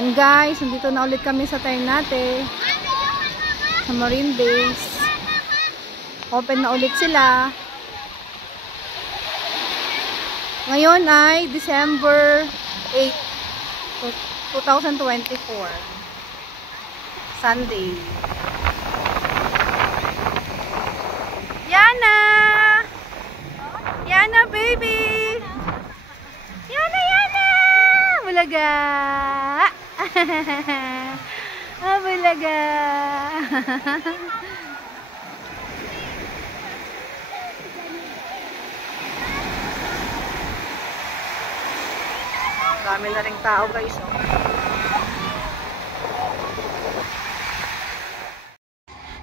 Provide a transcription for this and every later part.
And guys, nandito na ulit kami sa Ternate. Sa Marine Base. Open na ulit sila. Ngayon ay December 8, 2024. Sunday. Yana! Yana, baby! Yana, Yana! Bulaga! Ah, bulaga! Dami na ring tao, guys.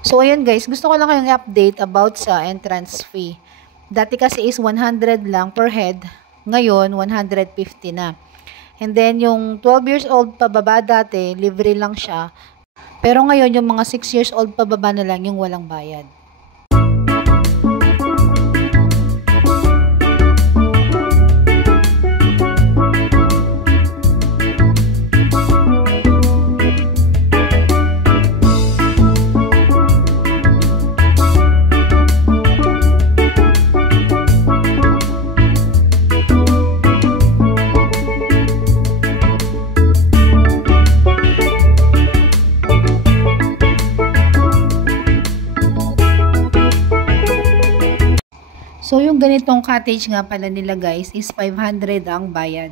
So, ayan guys, gusto ko lang kayong i-update about sa entrance fee. Dati kasi is 100 lang per head. Ngayon, 150 na. And then, yung 12 years old pababa dati, libre lang siya. Pero ngayon, yung mga 6 years old pababa na lang yung walang bayad. So, yung ganitong cottage nga pala nila guys is 500 ang bayad.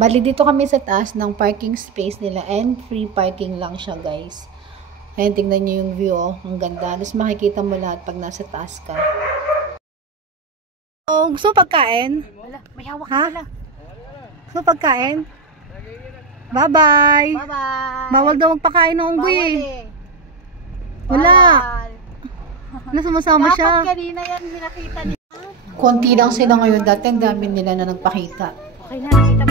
Bali, dito kami sa taas ng parking space nila and free parking lang siya, guys. Ayan, tingnan nyo yung view, oh. Ang ganda. Tapos makikita mo lahat pag nasa taas ka. Oh, gusto pagkain? Wala, may hawak ha? Wala. Gusto pagkain? Bye-bye! Bye-bye! Bawal daw magpakain ng unggoy eh. Wala! Wala, sumasama siya. Dapat kanina yan, minakita niya. Konti lang sila ngayon. Dati ang dami nila na nagpakita. Okay na, nakita